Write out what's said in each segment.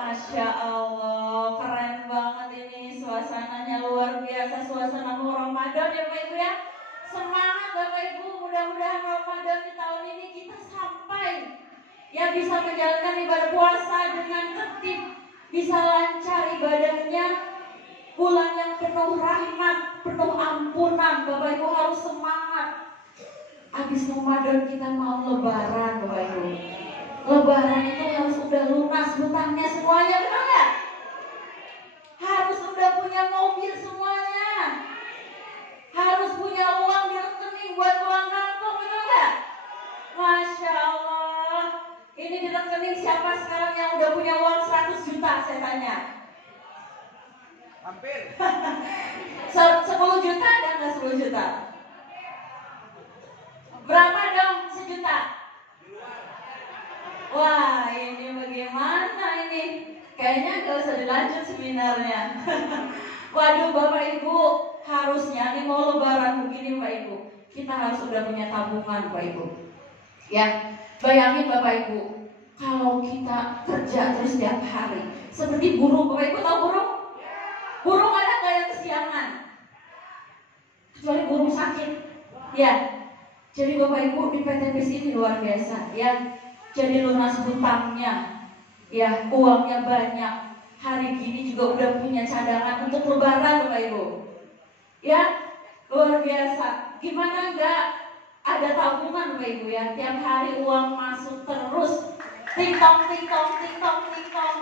Masya Allah, keren banget ini suasananya, luar biasa, suasana mau Ramadan ya Bapak Ibu ya. Semangat Bapak Ibu, mudah-mudahan Ramadan di tahun ini kita sampai ya bisa menjalankan ibadah puasa dengan tertib, bisa lancar ibadahnya, bulan yang penuh rahmat, penuh ampunan. Bapak Ibu harus semangat. Habis Ramadan kita mau lebaran Bapak Ibu. Lebaran itu harus udah lunas hutangnya semuanya, benar nggak? Harus udah punya mobil semuanya, harus punya uang di rekening buat pulang kampung, benar nggak? Masya Allah. Ini di rekening siapa sekarang yang udah punya uang 100 juta saya tanya? Hampir 10 juta ada nggak 10 juta? Berapa dong sejuta? Wah, ini bagaimana ini? Kayaknya gak usah dilanjut seminarnya. Waduh Bapak Ibu, harusnya nih mau lebaran begini Bapak Ibu, kita harus udah punya tabungan Bapak Ibu. Ya, bayangin Bapak Ibu, kalau kita kerja terus tiap hari seperti burung. Bapak Ibu tahu burung? Burung ada nggak yang kesiangan? Kecuali burung sakit. Ya, jadi Bapak Ibu di PT PIS ini luar biasa ya. Jadi lunas hutangnya, ya uangnya banyak. Hari gini juga udah punya cadangan untuk lebaran Bapak Ibu. Ya, luar biasa. Gimana enggak ada tabungan Bapak Ibu ya? Tiap hari uang masuk terus. Ting-tong, ting-tong, ting-tong, ting-tong.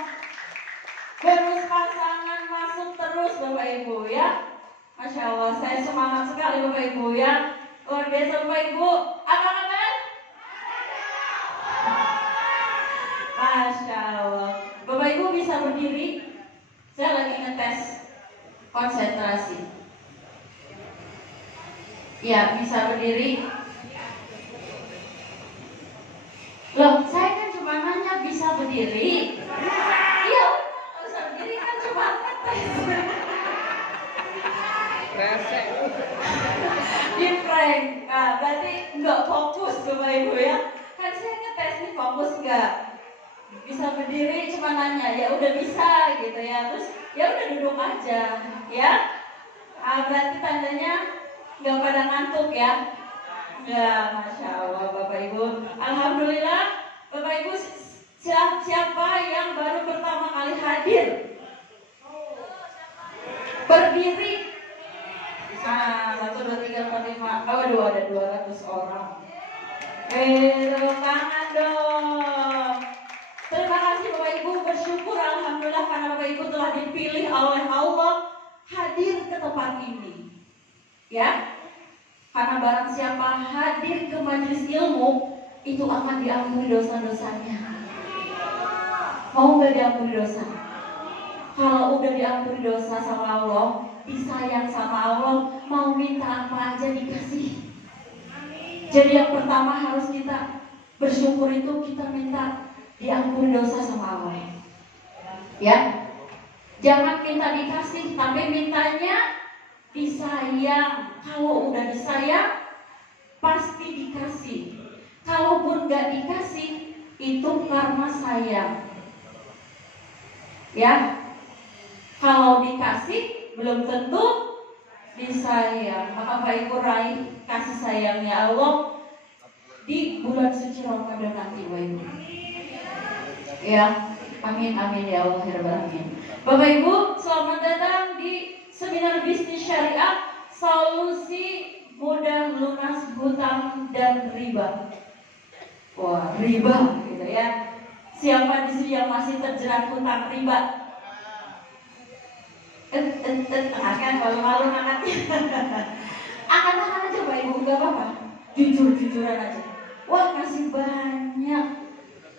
Bonus pasangan masuk terus Bapak Ibu ya. Masya Allah, saya semangat sekali Bapak Ibu ya. Luar biasa Bapak Ibu. Apa kabar? Masya Allah. Bapak Ibu bisa berdiri. Saya lagi ngetes konsentrasi. Ya, bisa berdiri. Loh, saya kan cuma nanya bisa berdiri. Iya, nggak usah berdiri kan cuma ngetes. resek. Di prank. Nah, berarti nggak fokus Bapak Ibu ya. Kan saya ngetes nih, fokus nggak? Bisa berdiri cuma nanya, ya udah bisa gitu ya. Terus ya udah duduk aja ya. Berarti tandanya nggak pada ngantuk ya. Ya, Masya Allah Bapak Ibu. Alhamdulillah Bapak Ibu, siapa yang baru pertama kali hadir? Berdiri. 1, 2, 3, 4, 5. Waduh, ada 200 orang. Tepuk tangan dong. Terima kasih Bapak Ibu, bersyukur alhamdulillah karena Bapak Ibu telah dipilih oleh Allah hadir ke tempat ini. Ya. Karena barang siapa hadir ke majelis ilmu, itu akan diampuni dosa-dosanya. Mau nggak diampuni dosa? Kalau udah diampuni dosa sama Allah, disayang sama Allah, mau minta apa aja dikasih. Jadi yang pertama harus kita bersyukur itu kita minta diampuni dosa sama Allah. Ya, jangan minta dikasih, tapi mintanya disayang. Kalau udah disayang, pasti dikasih. Kalaupun gak dikasih, itu karena sayang. Ya, kalau dikasih belum tentu disayang. Maka Bapak Ibu raih kasih sayangnya Allah di bulan suci Ramadan nanti Bapak Ibu. Ya, amin amin ya Allah ya Rabbal alamin. Bapak Ibu, selamat datang di seminar bisnis syariah, solusi mudah lunas hutang dan riba. Wah, riba gitu ya. Siapa di sini yang masih terjerat hutang riba? Angkat, malu-malu angkatnya. Angkat aja Bapak Ibu, enggak apa-apa. Jujur-jujuran aja. Wah, masih banyak.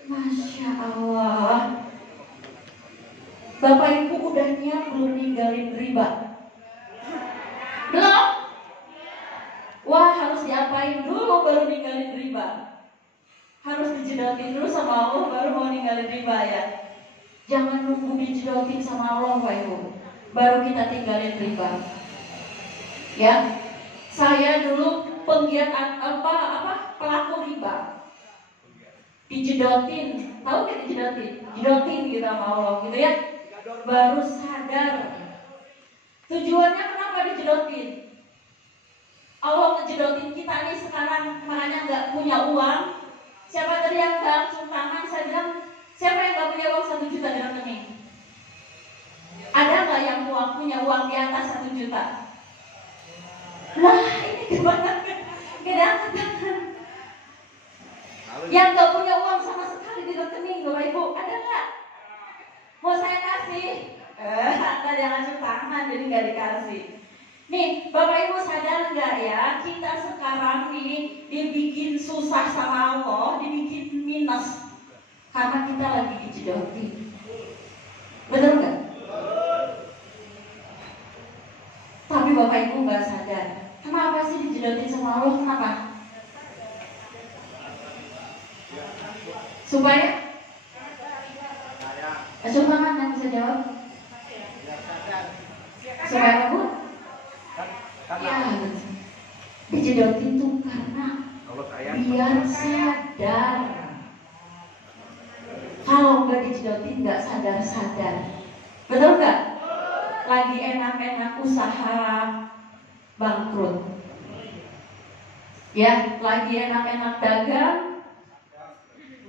Masya Allah. Bapak Ibu udah niat belum ninggalin riba? Belum? Wah, harus diapain dulu baru ninggalin riba? Harus dijedotin dulu sama Allah baru mau ninggalin riba ya. Jangan nunggu dijedotin sama Allah Bapak Ibu baru kita tinggalin riba. Ya, saya dulu penggiat pelaku riba. dijedotin, tahu nggak jedotin gitu sama Allah gitu ya, baru sadar. Tujuannya kenapa dijedotin? Allah ngejedotin kita nih sekarang, makanya nggak punya uang. Siapa tadi yang nggak angkat tangan? Saya bilang, siapa yang nggak punya uang 1 juta di rekening? Ada nggak yang punya uang di atas 1 juta? Lah, ini gimana? Gak angkat tangan. Yang nggak punya uang sama sekali di rekening, Bapak Ibu, ada nggak? Mau saya kasih? Anda jangan angkat tangan, jadi nggak dikasih. Nih, Bapak Ibu sadar nggak ya, kita sekarang ini dibikin susah sama Allah, dibikin minus karena kita lagi dijedotin. Betul nggak? Tapi Bapak Ibu nggak sadar. Kenapa sih dijedotin sama Allah? Kenapa? Supaya? Coba kan yang bisa jawab? Supaya apa, Bu? Ya, dijedotin tuh karena biar sadar. Kalau nggak dijedotin nggak sadar-sadar, betul nggak? Lagi enak-enak usaha bangkrut, ya, lagi enak-enak dagang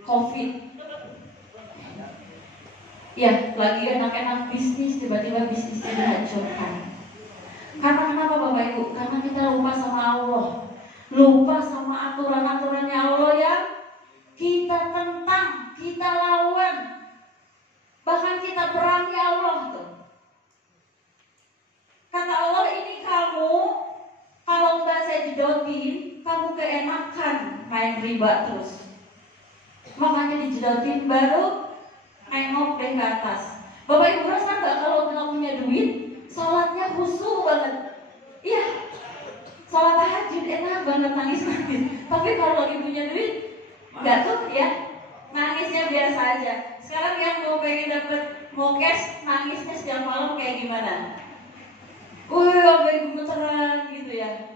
COVID, ya, lagi enak-enak bisnis tiba-tiba bisnisnya dihancurkan. Karena kenapa Bapak Ibu? Karena kita lupa sama Allah, lupa sama aturan-aturannya Allah yang kita tentang, kita lawan, bahkan kita perangi Allah tuh. Kata Allah, ini kamu kalau nggak saya jedotin, kamu keenakan main riba terus. Makanya dijedotin baru nengok deh ke atas. Bapak Ibu rasa nggak kalau nggak punya duit, sholatnya khusyuk banget? Iya, sholat tahajud enak banget, nangis-nangis. Tapi kalau lagi punya duit, nggak tuh ya, nangisnya biasa aja. Sekarang yang mau pengen dapet cash, nangisnya setiap malam kayak gimana? Bapak Ibu gemeteran gitu ya.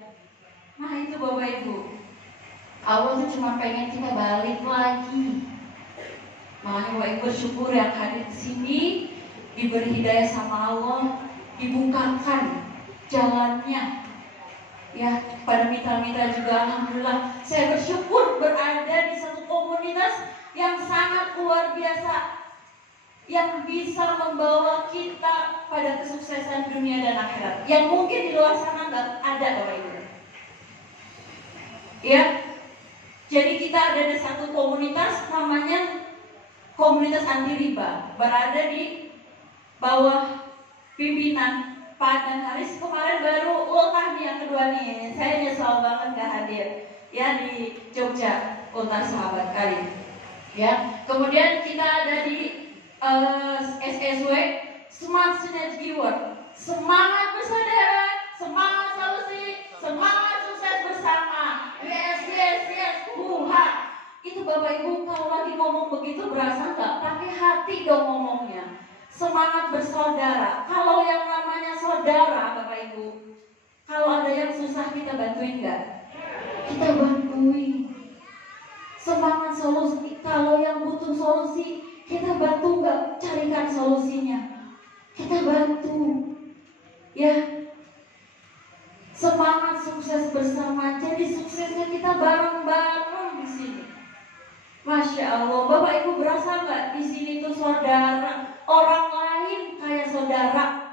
Nah itu Bapak Ibu, Allah tuh cuma pengen kita balik lagi. Makanya Bapak Ibu bersyukur yang hadir di sini, diberi hidayah sama Allah, dibukakan jalannya. Ya, pada mitra-mitra juga alhamdulillah. Saya bersyukur berada di satu komunitas yang sangat luar biasa, yang bisa membawa kita pada kesuksesan dunia dan akhirat, yang mungkin di luar sana nggak ada Bapak Ibu. Ya, jadi kita ada di satu komunitas namanya komunitas anti riba, berada di bawah pimpinan Pak dan Haris. Kemarin baru ultah nih yang kedua nih, saya nyesal banget gak hadir ya di Jogja ultah sahabat kali. Ya, kemudian kita ada di SSW Smart Synergy World. Semangat bersaudara, semangat solusi, semangat sukses bersama. Yes, yes, yes. Itu Bapak Ibu kalau lagi ngomong begitu berasa nggak? Pakai hati dong ngomongnya. Semangat bersaudara. Kalau yang namanya saudara Bapak Ibu, kalau ada yang susah kita bantuin nggak? Kita bantuin. Semangat solusi. Kalau yang butuh solusi, kita bantu nggak? Carikan solusinya. Kita bantu. Ya. Semangat sukses bersama. Jadi suksesnya kita bareng-bareng di sini. Masya Allah, Bapak Ibu berasa nggak di sini tuh saudara, orang lain kayak saudara.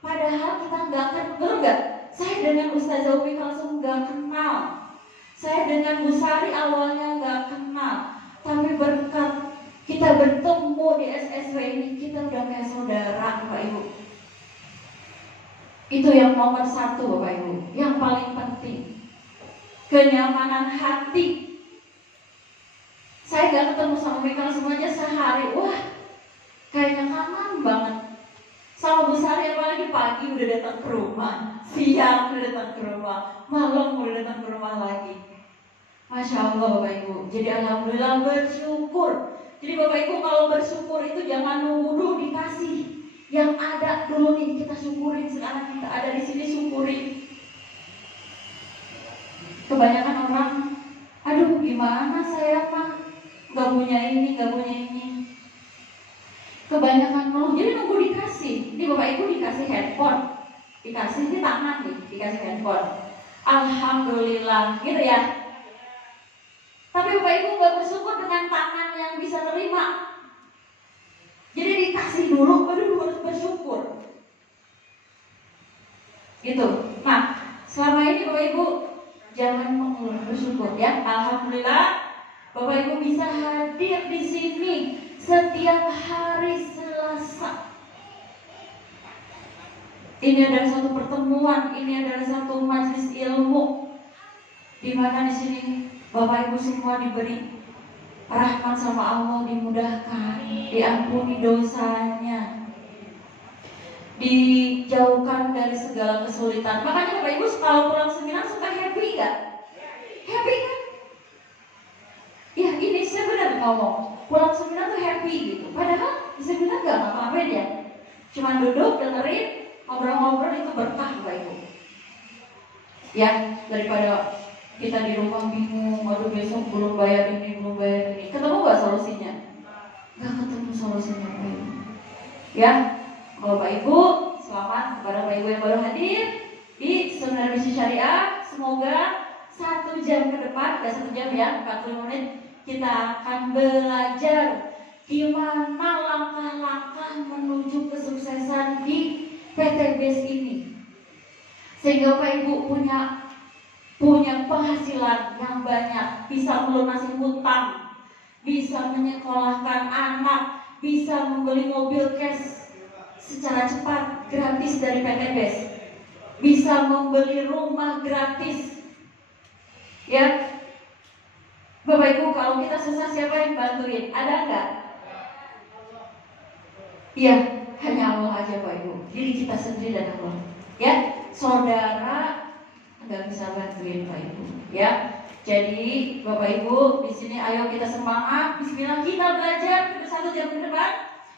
Padahal kita nggak kenal, nggak? Saya dengan Ustazah Umi langsung nggak kenal. Saya dengan Bu Sari awalnya nggak kenal. Tapi berkat kita bertemu di SSW ini, kita udah kayak saudara, Bapak Ibu. Itu yang nomor satu, Bapak Ibu. Yang paling penting, kenyamanan hati. Saya gak ketemu sama mereka semuanya sehari, wah kayaknya kangen banget sama Bu Sari, apalagi pagi udah datang ke rumah, siang udah datang ke rumah, malam udah datang ke rumah lagi. Masya Allah Bapak Ibu. Jadi alhamdulillah bersyukur. Jadi Bapak Ibu kalau bersyukur itu jangan nunggu dulu dikasih. Yang ada dulu nih kita syukurin. Sekarang kita ada di sini syukurin. Kebanyakan orang, aduh gimana saya mah nggak punya ini, nggak punya ini. Kebanyakan ngeluh, jadi nunggu dikasih. Ini Bapak Ibu dikasih handphone, dikasih di tangan nih, dikasih handphone. Alhamdulillah, gitu ya. Tapi Bapak Ibu nggak bersyukur dengan tangan yang bisa terima. Jadi dikasih dulu, baru harus bersyukur. Gitu. Nah, selama ini Bapak Ibu jangan mengeluh, bersyukur ya. Alhamdulillah, Bapak Ibu bisa hadir di sini setiap hari Selasa. Ini adalah satu pertemuan, ini adalah satu majelis ilmu, di mana di sini Bapak Ibu semua diberi rahmat sama Allah, dimudahkan, diampuni dosanya, dijauhkan dari segala kesulitan. Makanya Bapak Ibu kalau pulang seminar suka happy gak? Happy kan? Ya ini saya benar ngomong, pulang seminar tuh happy gitu. Padahal di seminar gak ngapa-ngapain ya, cuma duduk dengerin, ngobrol-ngobrol, itu berkah Bapak Ibu. Ya, daripada kita di rumah bingung, waduh besok belum bayar ini, belum bayar ini. Ketemu gak solusinya? Gak ketemu solusinya Bapak Ibu. Ya, Bapak Ibu, selamat kepada Bapak Ibu yang baru hadir di Seminar Misi Syariah. Semoga 1 jam ke depan, gak 1 jam ya, 40 menit, kita akan belajar gimana langkah-langkah menuju kesuksesan di PTBS ini, sehingga Bapak Ibu punya penghasilan yang banyak, bisa melunasi hutang, bisa menyekolahkan anak, bisa membeli mobil cash secara cepat gratis dari PTBS, bisa membeli rumah gratis. Ya, Bapak Ibu, kalau kita susah siapa yang bantuin? Ada nggak? Iya, hanya Allah aja Bapak Ibu. Diri kita sendiri dan Allah. Ya, saudara nggak bisa bantuin Bapak Ibu. Ya, jadi Bapak Ibu di sini ayo kita semangat. Bismillah, kita belajar 1 jam ke depan.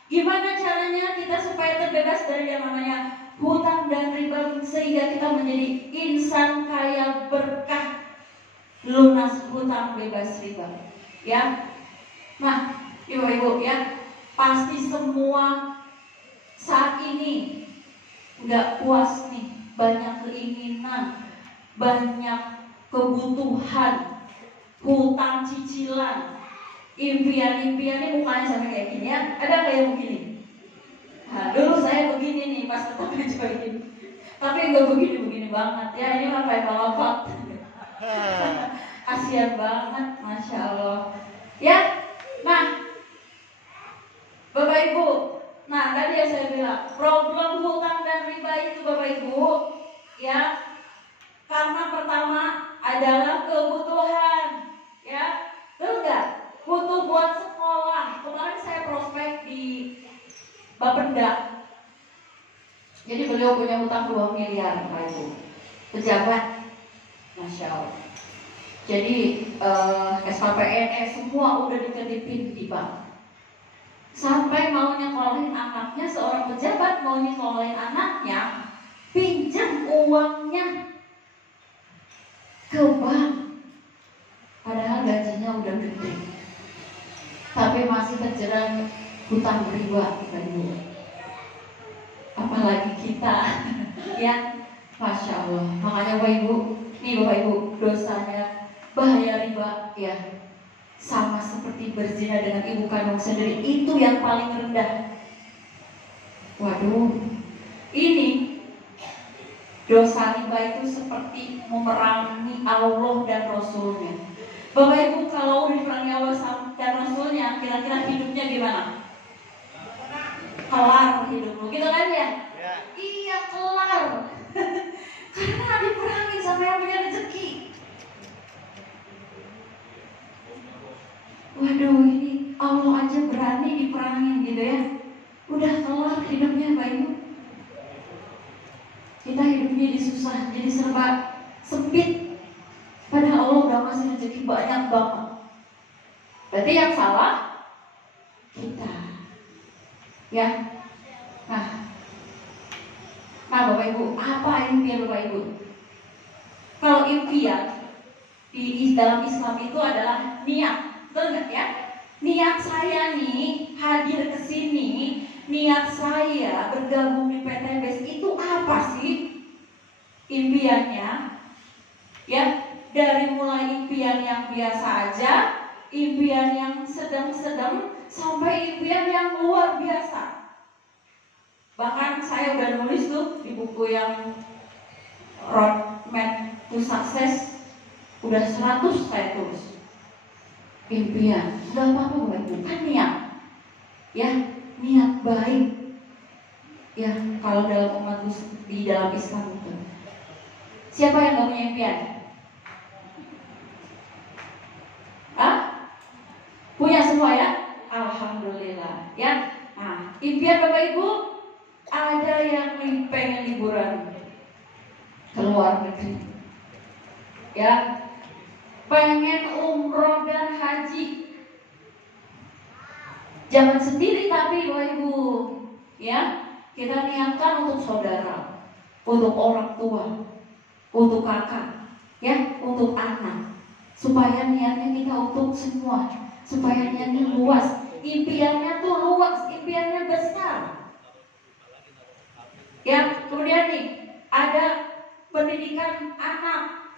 Gimana caranya kita supaya terbebas dari yang namanya hutang dan riba, sehingga kita menjadi insan kaya berkah, lunas hutang, bebas riba. Ya, nah Ibu-ibu ya, pasti semua saat ini nggak puas nih, banyak keinginan, banyak kebutuhan, hutang, cicilan, impian-impian. Ini mukanya sampai kayak gini ya. Ada nggak yang begini? Nah, dulu saya begini nih pas pertama join, tapi nggak begini-begini banget ya. Ini mah kayak melompat. Kasian banget, Masya Allah. Ya, nah Bapak Ibu, nah tadi yang saya bilang problem hutang dan riba itu Bapak Ibu, ya, karena pertama adalah kebutuhan, ya, betul nggak? Butuh buat sekolah. Kemarin saya prospek di Bapenda, jadi beliau punya hutang 2 miliar Bapak Ibu, pejabat, Masya Allah. Jadi SKPNS semua udah dititipin di bank. Sampai mau nyekolahin anaknya, seorang pejabat mau nyekolahin anaknya, pinjam uangnya ke bank. Padahal gajinya udah gede, tapi masih terjerat hutang riba. Apalagi kita, ya, Masya Allah. Makanya Bapak Ibu, nih Bapak Ibu, dosanya bahaya riba, ya, sama seperti berzina dengan ibu kandung sendiri, itu yang paling rendah. Waduh, ini dosa riba itu seperti memerangi Allah dan Rasulnya. Bapak Ibu, kalau udah diperangi Allah dan Rasulnya, kira-kira hidupnya gimana? Kelar hidupmu, gitu kan ya? Iya, kelar. Karena diperangi sama yang punya rezeki. Waduh, ini Allah aja berani diperangin gitu ya. Udah kelar hidupnya Bapak Ibu. Kita hidupnya disusah, jadi serba sempit. Padahal Allah udah ngasih rezeki banyak banget. Berarti yang salah kita. Ya. Nah Bapak Ibu, apa impian Bapak Ibu? Kalau impian di dalam Islam itu adalah niat, betul nggak ya? niat saya nih hadir ke sini, niat saya bergabung di PTBS itu apa sih? Impiannya, ya, dari mulai impian yang biasa aja, impian yang sedang-sedang, sampai impian yang luar biasa. Bahkan saya udah nulis tuh di buku yang Roadmap to Success, udah 100 saya tulis. Impian, gak apa-apa bukan niat, ya, niat baik, ya, kalau dalam umat di dalam Islam itu. Siapa yang gak punya impian? Punya semua ya? Alhamdulillah ya. Nah, impian Bapak Ibu, ada yang pengen liburan ke luar negeri, ya, pengen umroh dan haji. Jangan sendiri tapi Bapak Ibu, ya, kita niatkan untuk saudara, untuk orang tua, untuk kakak, ya, untuk anak, supaya niatnya kita untuk semua, supaya niatnya luas, impiannya tuh luas, impiannya besar. Ya, kemudian nih ada pendidikan anak.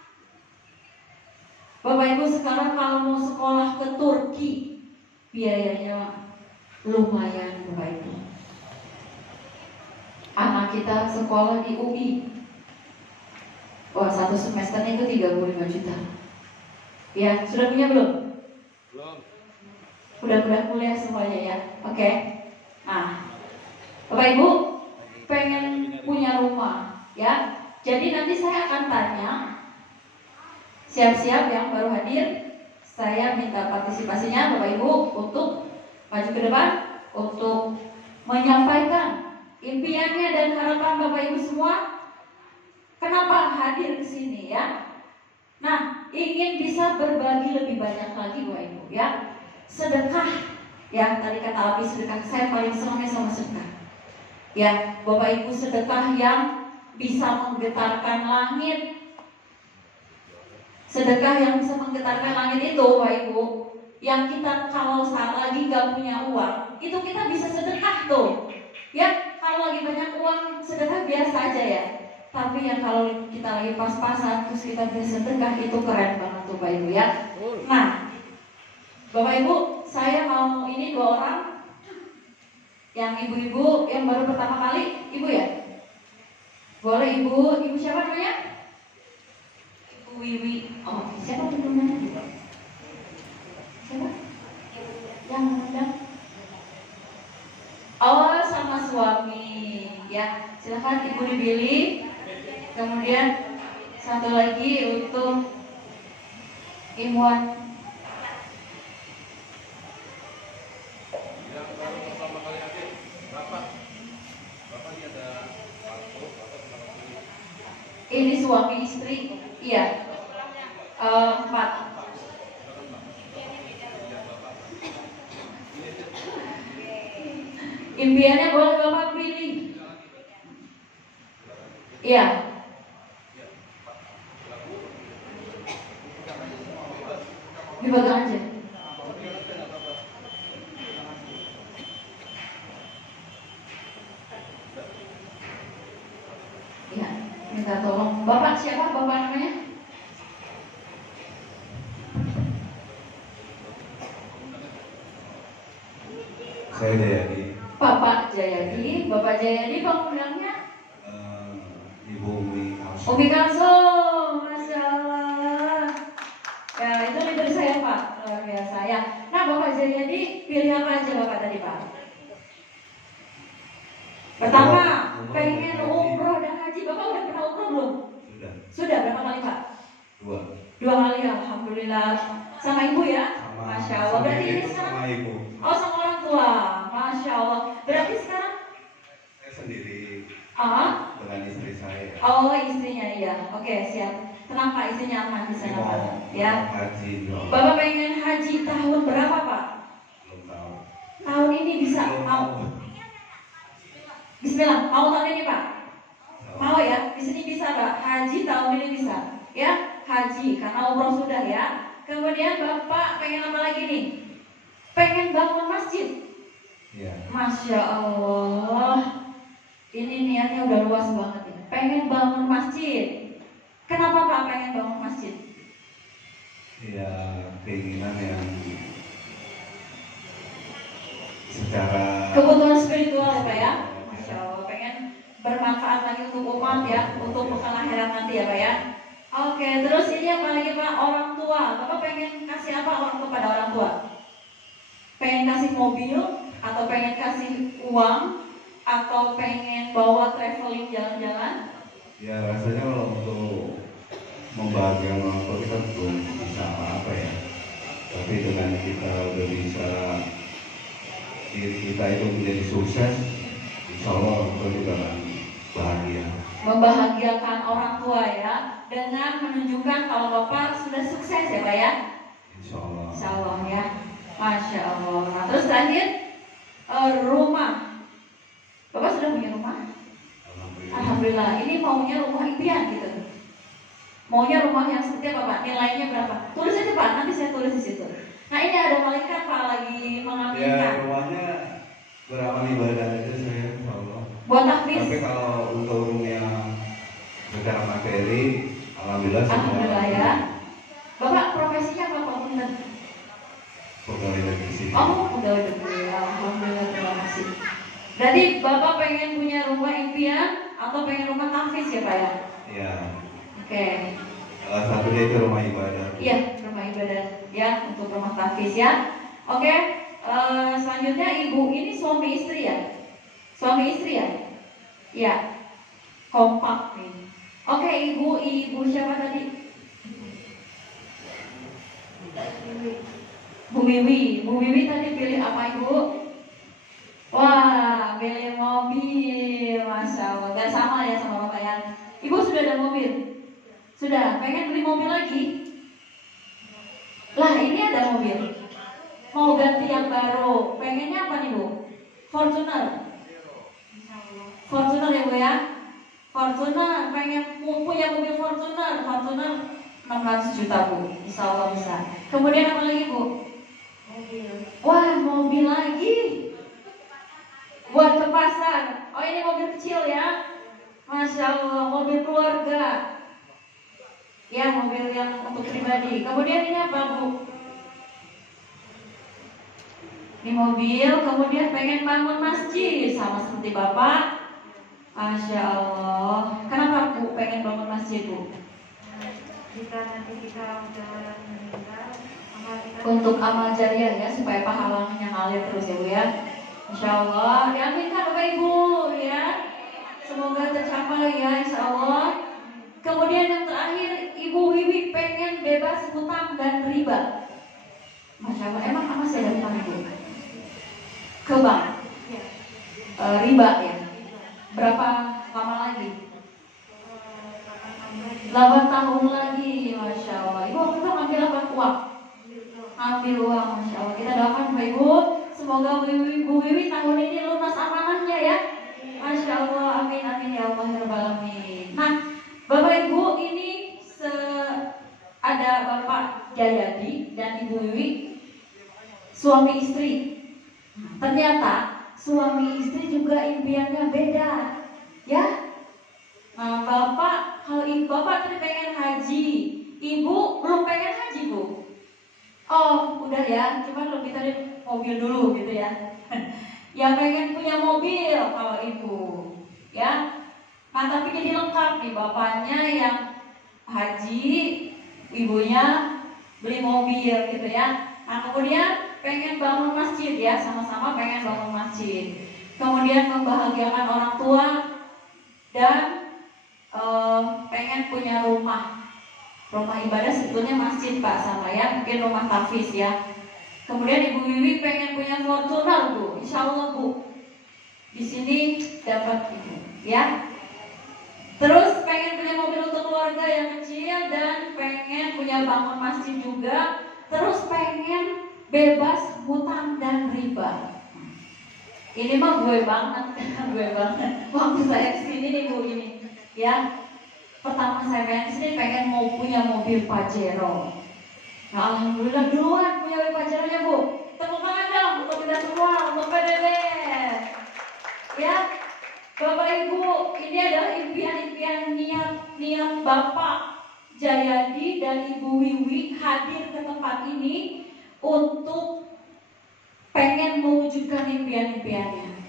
Bapak Ibu sekarang kalau mau sekolah ke Turki, biayanya lumayan Bapak Ibu. Anak kita sekolah di UI, wah, satu semesternya itu 35 juta. Ya, sudah punya belum? Belum. Udah kuliah semuanya ya. Oke. Nah, Bapak Ibu pengen punya rumah, ya. Jadi nanti saya akan tanya, siap-siap yang baru hadir, saya minta partisipasinya Bapak Ibu untuk maju ke depan, untuk menyampaikan impiannya dan harapan Bapak Ibu semua. Kenapa hadir ke sini ya? Nah, ingin bisa berbagi lebih banyak lagi Bapak Ibu ya. Sedekah, ya, tadi kata Abi sedekah, saya paling senangnya sama sedekah. Ya, Bapak Ibu, sedekah yang bisa menggetarkan langit. Sedekah yang bisa menggetarkan langit itu Bapak Ibu, yang kita kalau saat lagi gak punya uang, itu kita bisa sedekah tuh. Ya, kalau lagi banyak uang sedekah biasa aja ya. Tapi yang kalau kita lagi pas-pasan terus kita bisa sedekah, itu keren banget tuh Bapak Ibu ya. Nah, Bapak Ibu, saya mau ini 2 orang. Yang ibu-ibu yang baru pertama kali, ibu ya? Boleh ibu siapa namanya? Ibu Wiwi. Oh, siapa namanya? Siapa? Yang undang? Oh, sama suami. Ya, silakan ibu dipilih. Kemudian satu lagi untuk Imuan. Ini suami istri, iya, 4. Impiannya boleh Bapak pilih. Iya. Dipegang aja. Iya, minta tolong. Bapak siapa Bapak namanya? Saya Jayadi. Bapak Jayadi. Bapak Jayadi pengundangnya? Ibu Umi Kalso. Umi Kalso, Masya Allah. Ya, itu leader saya Pak, luar biasa ya. Nah, Bapak Jayadi pilih apa aja Bapak tadi Pak? Pertama, pengen umroh dan haji. Bapak udah pernah umroh belum? Sudah berapa kali Pak? 2 kali, alhamdulillah. Sama ibu ya? Sama, Masya Allah. Berarti ini sekarang? Sama ibu. Oh, sama orang tua. Masya Allah. Berarti sekarang? Saya sendiri. Dengan istri saya. Oh, istrinya iya. Oke, siap. Tenang Pak, istrinya aman di sana Pak. Ya. Haji. Bapak pengen haji tahun berapa Pak? Belum tahu. Tahun ini bisa? Mau? Bismillah. Mau tahun ini Pak? Mau ya? Di sini bisa Pak. Haji tahun ini bisa. Ya, haji karena umroh sudah ya. Kemudian Bapak pengen apa lagi nih? pengen bangun masjid. Iya. Masya Allah, ini niatnya udah luas banget ya. Pengen bangun masjid. Kenapa Pak pengen bangun masjid? Iya, keinginan yang secara Kebutuhan spiritual ya Pak ya. Masya Allah, pengen bermanfaat lagi untuk umat ya, untuk bekal akhirat nanti ya Pak ya. Oke, terus ini apa lagi Pak? Orang tua, Bapak pengen kasih apa kepada orang tua? Pengen kasih mobil, atau pengen kasih uang, atau pengen bawa traveling jalan-jalan? ya rasanya kalau untuk membahagiakan orang tua kita belum bisa apa-apa ya. Tapi dengan kita udah bisa diri kita itu menjadi sukses, insya Allah orang tua juga akan bahagia. Membahagiakan orang tua ya, dengan menunjukkan kalau Bapak sudah sukses ya Pak ya. Insya Allah. Insya Allah ya. Masya Allah. Nah terus terakhir rumah. Bapak sudah punya rumah? Alhamdulillah. Alhamdulillah. Ini maunya rumah impian gitu. Maunya rumah yang seperti apa Pak? Nilainya berapa? Tulis aja Pak, nanti saya tulis di situ. Nah ini ada malaikat Pak lagi Ya mengaminkan. rumahnya beramal ibadah aja saya, insya Allah. Buat tahfiz. Tapi kalau untuk dunia secara materi, alhamdulillah semua. Alhamdulillah ya. Bapak profesinya apa Pak? Punten? Pegawai negeri sipil. Oh, pegawai negeri. Alhamdulillah, terima kasih. Jadi Bapak pengen punya rumah impian atau pengen rumah tahfiz ya Pak ya? Iya. Oke. Salah satunya itu rumah ibadah. Iya, rumah ibadah ya, untuk rumah tahfiz ya. Oke. Selanjutnya ibu, ini suami istri ya? Suami istri ya? Iya. Kompak nih. Oke, ibu siapa tadi? Bu Wiwi tadi pilih apa ibu? Wah, pilih mobil, masya Allah. Gak sama ya sama bapak ya. Ibu sudah ada mobil? Sudah. Pengen beli mobil lagi? Lah ini ada mobil. Mau ganti yang baru. Pengennya apa nih bu? Fortuner. Fortuner ya bu ya. Fortuner. Pengen punya mobil Fortuner. Fortuner 600 juta bu. Insya Allah bisa. Kemudian apa lagi bu? Mobil. Wah mobil lagi. Buat ke pasar. Oh ini mobil kecil ya. Masya Allah, mobil keluarga. Ya mobil yang untuk pribadi. Kemudian ini apa bu? Ini mobil. Kemudian pengen bangun masjid. Sama seperti bapak. Masya Allah. Kenapa bu pengen bangun masjid bu? Jika nanti kita udah meninggal, Untuk amal jariah ya, supaya pahalanya ngalir terus ya bu ya. Insya Allah, diaminkan Bapak Ibu ya. Semoga tercapai ya Insya Allah. Kemudian yang terakhir, Ibu Wiwi pengen bebas hutang dan riba. Masya Allah, emang apa saya dari hutang Ibu? Ke bank? Riba ya. Berapa lama lagi? 8 tahun lagi, Masya Allah. Ibu waktu itu ngambil apa? Uang? Ambil uang, Masya Allah. Kita doakan Bapak Ibu, semoga Bu Wiwi tahun ini lunas amanahnya ya. Masya Allah, amin amin ya Allah ya Rabbal alamin. Nah, Bapak Ibu ini ada Bapak Jayadi dan Ibu Wiwi, suami istri. Ternyata suami istri juga impiannya beda, ya. Nah, kalau Bapak tadi pengen haji, Ibu belum pengen haji Bu. Oh, udah ya, cuman lebih tadi mobil dulu gitu ya. Yang pengen punya mobil kalau ibu, ya. Nah, tapi jadi lengkap nih, bapaknya yang haji, ibunya beli mobil gitu ya. Nah, kemudian pengen bangun masjid ya, sama-sama pengen bangun masjid. Kemudian membahagiakan orang tua dan pengen punya rumah ibadah, sebetulnya masjid Pak sama ya, mungkin rumah tahfiz ya. Kemudian Ibu Wiwi pengen punya Fortuner Bu, Insya Allah Bu. Di sini dapat itu ya. Terus pengen punya mobil untuk keluarga yang kecil dan pengen punya bangun masjid juga. Terus pengen bebas hutang dan riba. Ini mah gue banget, gue banget. Waktu saya kesini nih Bu ini, ya. Pertama saya pengen mau punya mobil Pajero. Nah, alhamdulillah duluan punya mobil Pajero-nya Bu. Tepuk tangan dong. Ya, Bapak Ibu, ini adalah impian-impian niat Bapak Jayadi dan Ibu Wiwi hadir ke tempat ini untuk pengen mewujudkan impian-impiannya.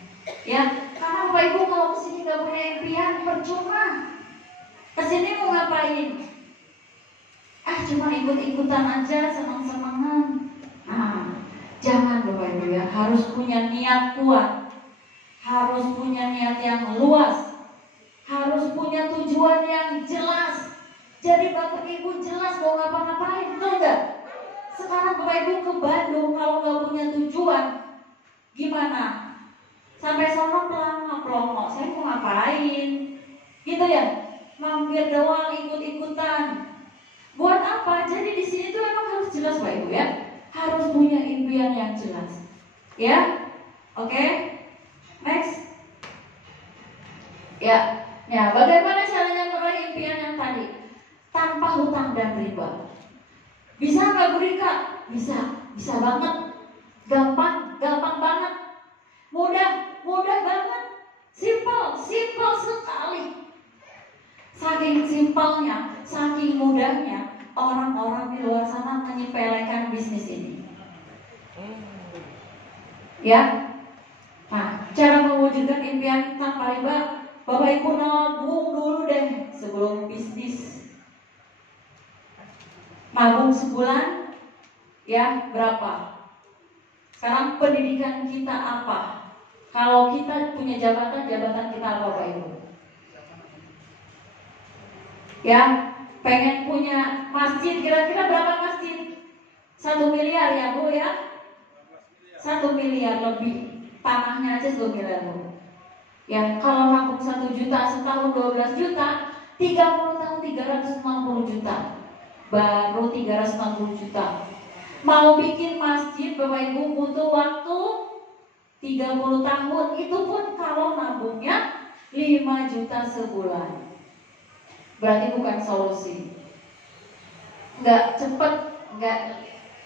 Ya, karena Bapak Ibu kalau kesini gak punya impian, percuma. Kesini mau ngapain? Cuma ikut-ikutan aja, senang-senangan. Nah, jangan Bapak Ibu ya, harus punya niat kuat, harus punya niat yang luas, harus punya tujuan yang jelas. Jadi Bapak Ibu jelas mau ngapa-ngapain, betul nggak? Sekarang Bapak Ibu ke Bandung kalau nggak punya tujuan, gimana? Sampai sono pelongo, saya mau ngapain? Gitu ya, mampir doang, ikut-ikutan. Buat apa? Jadi di sini tuh emang harus jelas Bapak Ibu ya, harus punya impian yang jelas. Ya, oke? Next. Ya, bagaimana caranya meraih impian yang tadi? Tanpa hutang dan riba. Bisa nggak Bu Rika? Bisa banget. Gampang banget. Mudah banget. Simple sekali. Saking simpelnya, saking mudahnya, orang-orang di luar sana menyepelekan bisnis ini. Ya. Nah, cara mewujudkan impian tanpa riba, Bapak Ibu nabung dulu deh sebelum bisnis. Nabung sebulan, ya berapa? Sekarang pendidikan kita apa? Kalau kita punya jabatan kita apa Bapak Ibu? Ya, pengen punya masjid, kira-kira berapa masjid? 1 miliar ya Bu ya? 1 miliar lebih. Tanahnya aja 1 miliar Bu. Ya, kalau nabung 1 juta setahun 12 juta, 30 tahun 360 juta. Baru 360 juta. Mau bikin masjid Bapak Ibu butuh waktu 30 tahun. Itu pun kalau nabungnya 5 juta sebulan. Berarti bukan solusi. Nggak cepet, nggak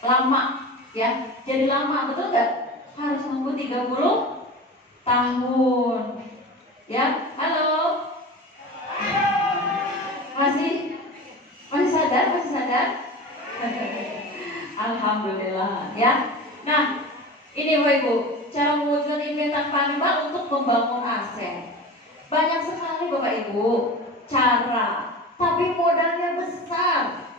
lama ya. Jadi lama, betul nggak? Harus nunggu 30 tahun. Ya, halo. Masih sadar? Alhamdulillah ya. Nah, ini Bapak Ibu, cara mewujudkan impian tanpa riba untuk membangun aset. Banyak sekali Bapak Ibu cara, tapi modalnya besar.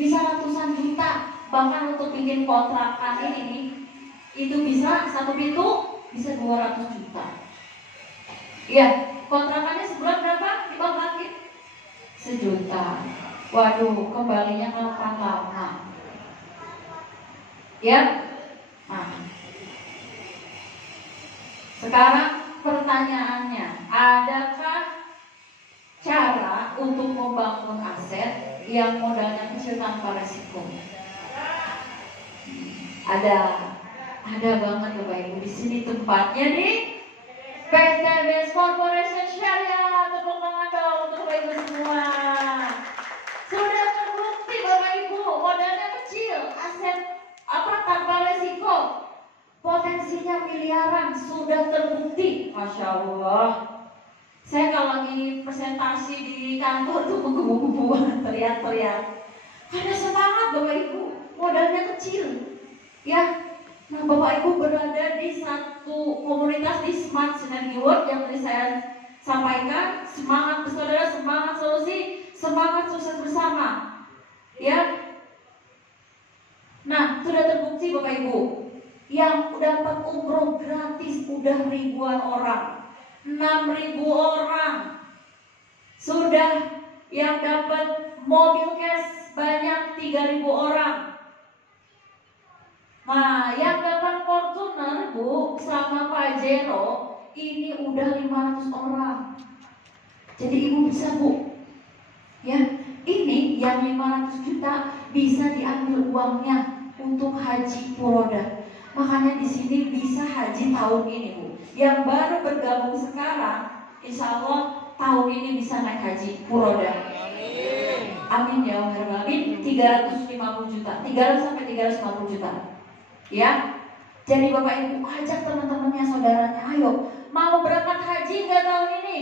Bisa ratusan juta. Bahkan untuk bikin kontrakan ini nih, itu bisa 1 pintu bisa 200 juta. Iya, kontrakannya sebulan berapa? Dibagi 1 juta. Waduh, kembalinya kapan lama. Ya. Nah. Sekarang pertanyaannya, adakah cara untuk membangun aset yang modalnya kecil tanpa resiko? Ada banget Bapak Ibu. Di sini tempatnya di PT Best Corporation Syariah. Tepuk tangan dong untuk Bapak Ibu semua. Sudah terbukti Bapak Ibu, modalnya kecil, aset tanpa resiko, potensinya miliaran, sudah terbukti. Masya Allah. Saya kalau lagi presentasi di kantor tuh menggebu-gebuan, teriak-teriak. Karena semangat Bapak Ibu, modalnya kecil. Ya, nah Bapak Ibu berada di satu komunitas di Smart Synergy World yang tadi saya sampaikan. Semangat bersaudara, semangat solusi, semangat sukses bersama. Ya. Nah, sudah terbukti Bapak Ibu, yang dapat umroh gratis udah ribuan orang. 6.000 orang. Sudah yang dapat mobil cash banyak 3.000 orang. Nah, yang dapat Fortuner Bu sama Pajero ini udah 500 orang. Jadi Ibu bisa Bu. Ya, ini yang 500 juta bisa diambil uangnya untuk haji Puroda. Makanya di sini bisa haji tahun ini Bu. Yang baru bergabung sekarang, insya Allah tahun ini bisa naik haji Puroda. Amin ya Allah. Amin. 350 juta, 300 sampai 350 juta. Ya, Jadi Bapak Ibu ajak teman-temannya, saudaranya, ayo mau berangkat haji nggak tahun ini?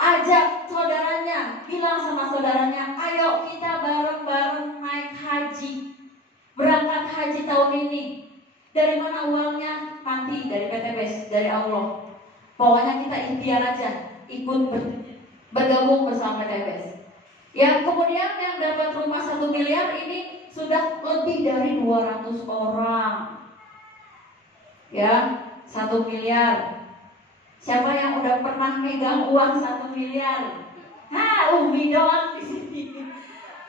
Ajak saudaranya, bilang sama saudaranya, ayo kita bareng-bareng naik haji, berangkat haji tahun ini. Dari mana uangnya? Nanti dari PTBS, dari Allah. Pokoknya kita ikhtiar aja, ikut bergabung bersama PTBS. Ya, kemudian yang dapat rumah 1 miliar ini sudah lebih dari 200 orang. Ya, 1 miliar. Siapa yang udah pernah megang uang 1 miliar? Nah, Umi doang di sini.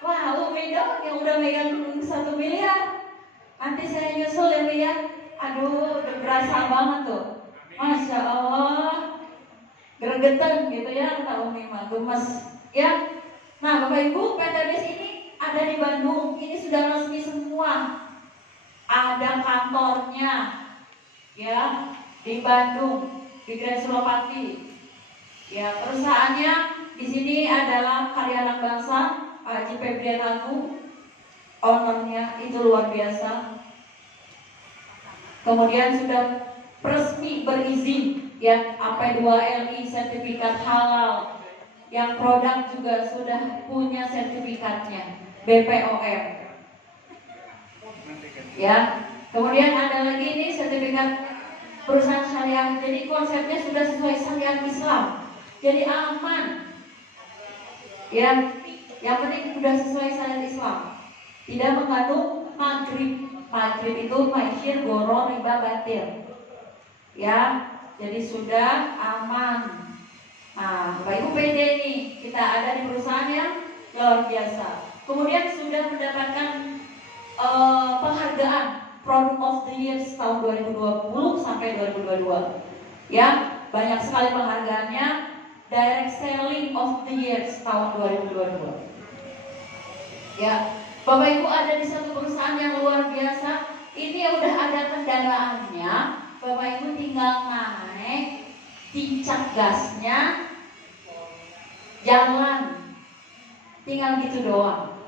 Wah, Umi doang yang udah megang 1 miliar. Nanti saya nyusul ya, Mi ya. Aduh, udah berasa banget tuh. Masya Allah, gregetan gitu ya, kata Umi mah, gemes. Ya, nah Bapak Ibu, PTBS ini ada di Bandung. Ini sudah resmi semua. Ada kantornya, ya, di Bandung, di Grand Suropati. Ya, perusahaannya di sini adalah Karya Anak Bangsa, Haji Febrian Agung. Ownernya itu luar biasa. Kemudian sudah resmi berizin, ya, AP2LI sertifikat halal. Yang produk juga sudah punya sertifikatnya, BPOM. Ya, kemudian ada lagi nih sertifikat perusahaan syariah. Jadi konsepnya sudah sesuai syariat Islam. Jadi aman. Ya, yang penting sudah sesuai syariat Islam. Tidak mengandung maghrib. Maghrib itu maisir, goro, riba, batil. Ya, jadi sudah aman. Nah, Bapak Ibu PD ini kita ada di perusahaan yang luar biasa. Kemudian sudah mendapatkan penghargaan Product of the Year tahun 2020 sampai 2022. Ya, banyak sekali penghargaannya. Direct Selling of the Year tahun 2022. Ya, Bapak Ibu ada di satu perusahaan yang luar biasa. Ini udah ada kendaraannya. Bapak Ibu tinggal naik, tincak gasnya, jalan, tinggal gitu doang.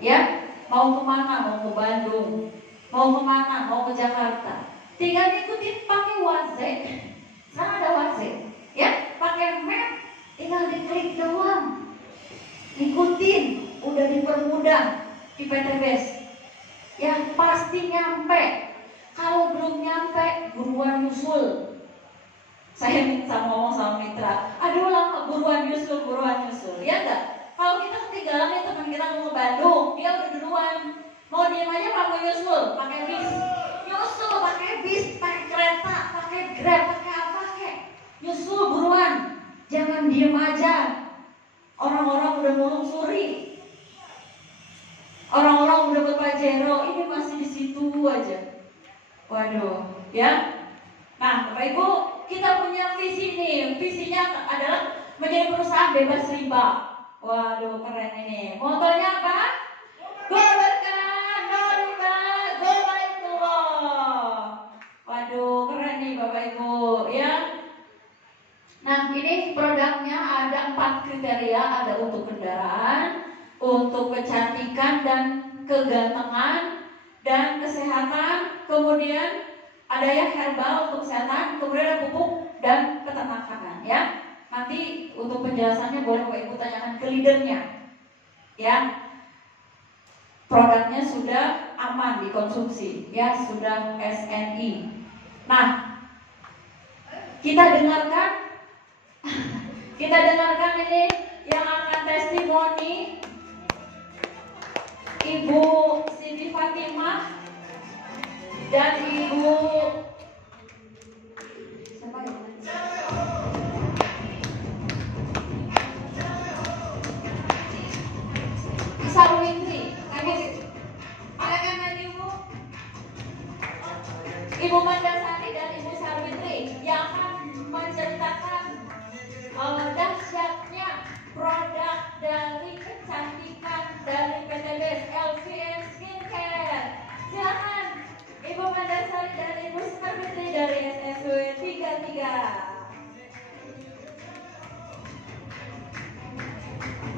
Ya, mau kemana? Mau ke Bandung, mau kemana? Mau ke Jakarta. Tinggal ikutin pakai Waze. Sana ada Waze. Ya, pakai map, tinggal diklik doang. Ikutin, udah dipermudah di PTBS. Ya, pasti nyampe. Kalau belum nyampe, buruan nyusul. Saya minta ngomong sama mitra, aduh lama, buruan nyusul. Ya enggak? Kalau kita ketinggalan nih, teman kita mau ke Bandung, dia udah duluan. Mau diem aja, mau nyusul, pakai bis. Nyusul, pakai bis, pakai kereta, pakai Grab, pakai apa kek. Nyusul buruan. Jangan diem aja. Orang-orang udah melungsuri. Orang-orang udah ke Pajero, ini masih di situ aja. Waduh, ya. Nah, Bapak Ibu, kita punya visi nih. Visinya adalah menjadi perusahaan bebas riba. Waduh, keren ini. Motonya apa? Go berkah, no riba, go baitullah. Waduh, keren nih Bapak Ibu, ya. Nah, ini produknya ada 4 kriteria. Ada untuk kendaraan, untuk kecantikan dan kegantengan dan kesehatan. Kemudian ada ya herbal untuk kesehatan, kemudian ada pupuk dan peternakan, ya. Nanti untuk penjelasannya boleh Bapak Ibu tanyakan ke leadernya, ya. Produknya sudah aman dikonsumsi, ya, sudah SNI. Nah, kita dengarkan ini yang akan testimoni Ibu Siti Fatimah dan Ibu siapa ya? Sarwindri. Ibu Manda